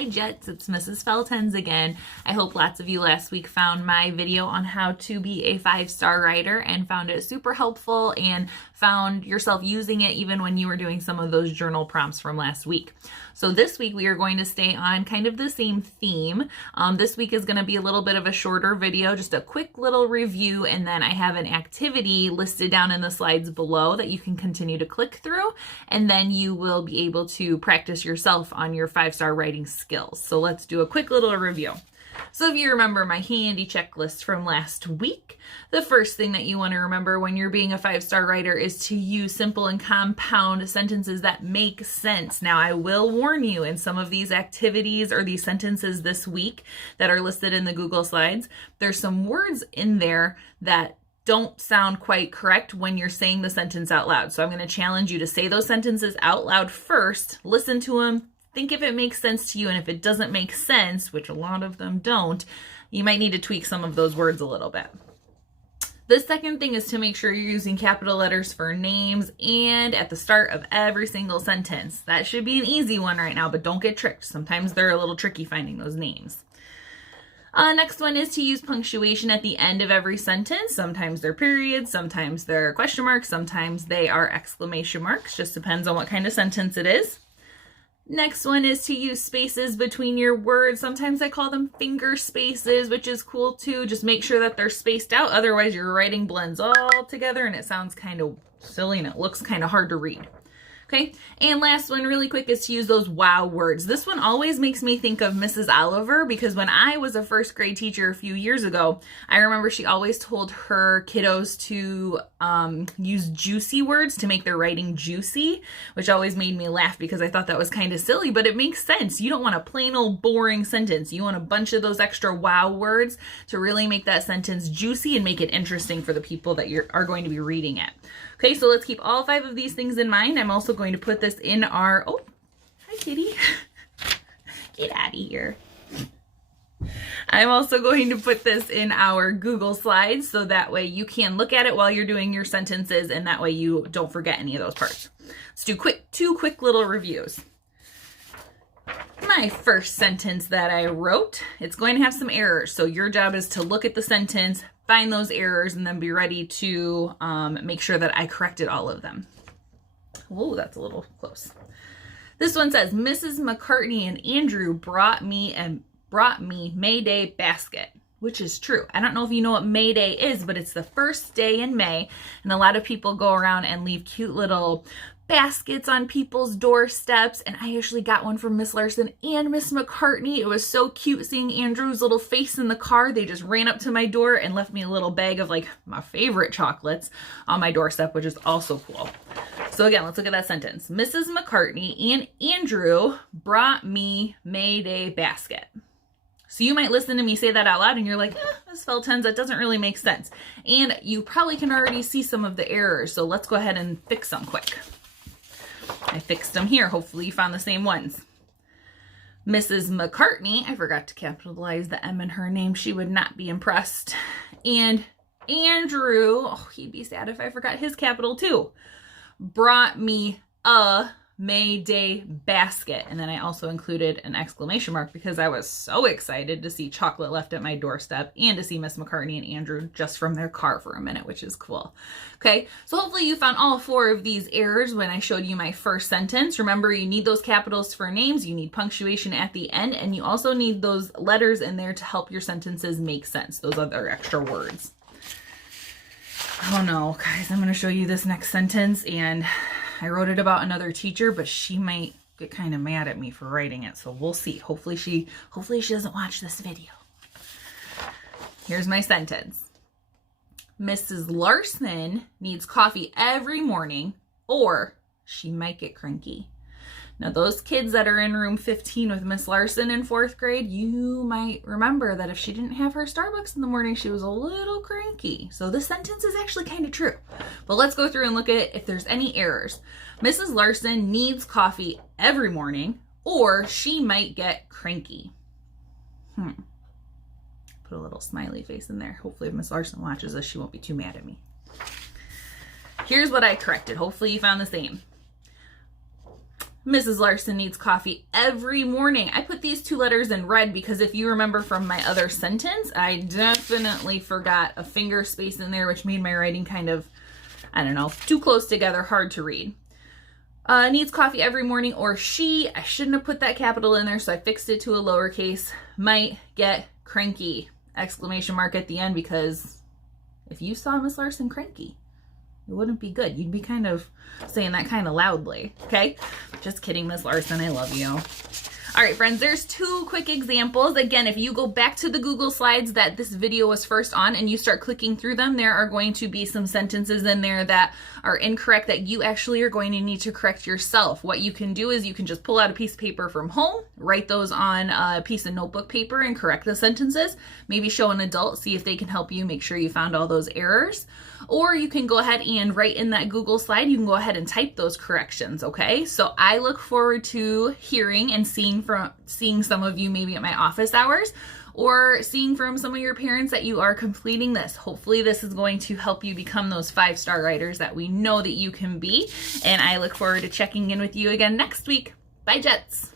Hi Jets, it's Mrs. Feltens again. I hope lots of you last week found my video on how to be a 5-star writer and found it super helpful and found yourself using it even when you were doing some of those journal prompts from last week. So this week we are going to stay on kind of the same theme. This week is going to be a little bit of a shorter video, just a quick little review, and then I have an activity listed down in the slides below that you can continue to click through, and then you will be able to practice yourself on your 5-star writing skills. So let's do a quick little review. So if you remember my handy checklist from last week, the first thing that you want to remember when you're being a 5-star writer is to use simple and compound sentences that make sense. Now, I will warn you, in some of these activities or these sentences this week that are listed in the Google Slides, there's some words in there that don't sound quite correct when you're saying the sentence out loud. So I'm going to challenge you to say those sentences out loud first, listen to them, think if it makes sense to you, and if it doesn't make sense, which a lot of them don't, you might need to tweak some of those words a little bit. The second thing is to make sure you're using capital letters for names and at the start of every single sentence. That should be an easy one right now, but don't get tricked. Sometimes they're a little tricky finding those names. Next one is to use punctuation at the end of every sentence. Sometimes they're periods, sometimes they're question marks, sometimes they are exclamation marks. Just depends on what kind of sentence it is. Next one is to use spaces between your words. Sometimes I call them finger spaces, which is cool too. Just make sure that they're spaced out. Otherwise, your writing blends all together and it sounds kind of silly and it looks kind of hard to read. Okay, and last one really quick is to use those wow words. This one always makes me think of Mrs. Oliver, because when I was a first grade teacher a few years ago, I remember she always told her kiddos to use juicy words to make their writing juicy, which always made me laugh because I thought that was kind of silly, but it makes sense. You don't want a plain old boring sentence. You want a bunch of those extra wow words to really make that sentence juicy and make it interesting for the people that are going to be reading it. Okay, so let's keep all 5 of these things in mind. I'm also going to put this in our, oh, hi kitty, get out of here. I'm also going to put this in our Google Slides so that way you can look at it while you're doing your sentences, and that way you don't forget any of those parts. Let's do two quick little reviews. My first sentence that I wrote, it's going to have some errors. So your job is to look at the sentence, find those errors, and then be ready to make sure that I corrected all of them. Whoa, that's a little close. This one says, Mrs. McCartney and Andrew brought me May Day basket, which is true. I don't know if you know what May Day is, but it's the first day in May, and a lot of people go around and leave cute little baskets on people's doorsteps, and I actually got one from Miss Larson and Miss McCartney. It was so cute seeing Andrew's little face in the car. They just ran up to my door and left me a little bag of like my favorite chocolates on my doorstep, which is also cool. So again, let's look at that sentence. Mrs. McCartney and Andrew brought me May Day basket. So you might listen to me say that out loud and you're like, Ms. Feltens, that doesn't really make sense. And you probably can already see some of the errors. So let's go ahead and fix them quick. I fixed them here. Hopefully you found the same ones. Mrs. McCartney, I forgot to capitalize the M in her name. She would not be impressed. And Andrew, oh, he'd be sad if I forgot his capital too, brought me a May Day basket. And then I also included an exclamation mark because I was so excited to see chocolate left at my doorstep and to see Miss McCartney and Andrew just from their car for a minute, which is cool. Okay, so hopefully you found all 4 of these errors when I showed you my first sentence. Remember, you need those capitals for names, you need punctuation at the end, and you also need those letters in there to help your sentences make sense, those other extra words. Oh no, guys, I'm going to show you this next sentence, and I wrote it about another teacher, but she might get kind of mad at me for writing it, so we'll see. Hopefully she doesn't watch this video. Here's my sentence. Mrs. Larson needs coffee every morning, or she might get cranky. Now, those kids that are in room 15 with Miss Larson in 4th grade, you might remember that if she didn't have her Starbucks in the morning, she was a little cranky. So this sentence is actually kind of true. But let's go through and look at if there's any errors. Mrs. Larson needs coffee every morning, or she might get cranky. Put a little smiley face in there. Hopefully if Miss Larson watches this, she won't be too mad at me. Here's what I corrected. Hopefully you found the same. Mrs. Larson needs coffee every morning. I put put these 2 letters in red because if you remember from my other sentence, I definitely forgot a finger space in there, which made my writing kind of, I don't know, too close together, hard to read. Needs coffee every morning, or I shouldn't have put that capital in there, so I fixed it to a lowercase. Might get cranky, exclamation mark at the end, because if you saw Miss Larson cranky, it wouldn't be good. You'd be kind of saying that kind of loudly, okay? Just kidding, Miss Larson, I love you. All right, friends, there's 2 quick examples. Again, if you go back to the Google Slides that this video was first on and you start clicking through them, there are going to be some sentences in there that are incorrect that you actually are going to need to correct yourself. What you can do is you can just pull out a piece of paper from home, write those on a piece of notebook paper and correct the sentences. Maybe show an adult, see if they can help you make sure you found all those errors. Or you can go ahead and write in that Google slide, you can go ahead and type those corrections, okay? So I look forward to hearing and seeing some of you maybe at my office hours, or seeing from some of your parents that you are completing this. Hopefully this is going to help you become those 5-star writers that we know that you can be. And I look forward to checking in with you again next week. Bye, Jets.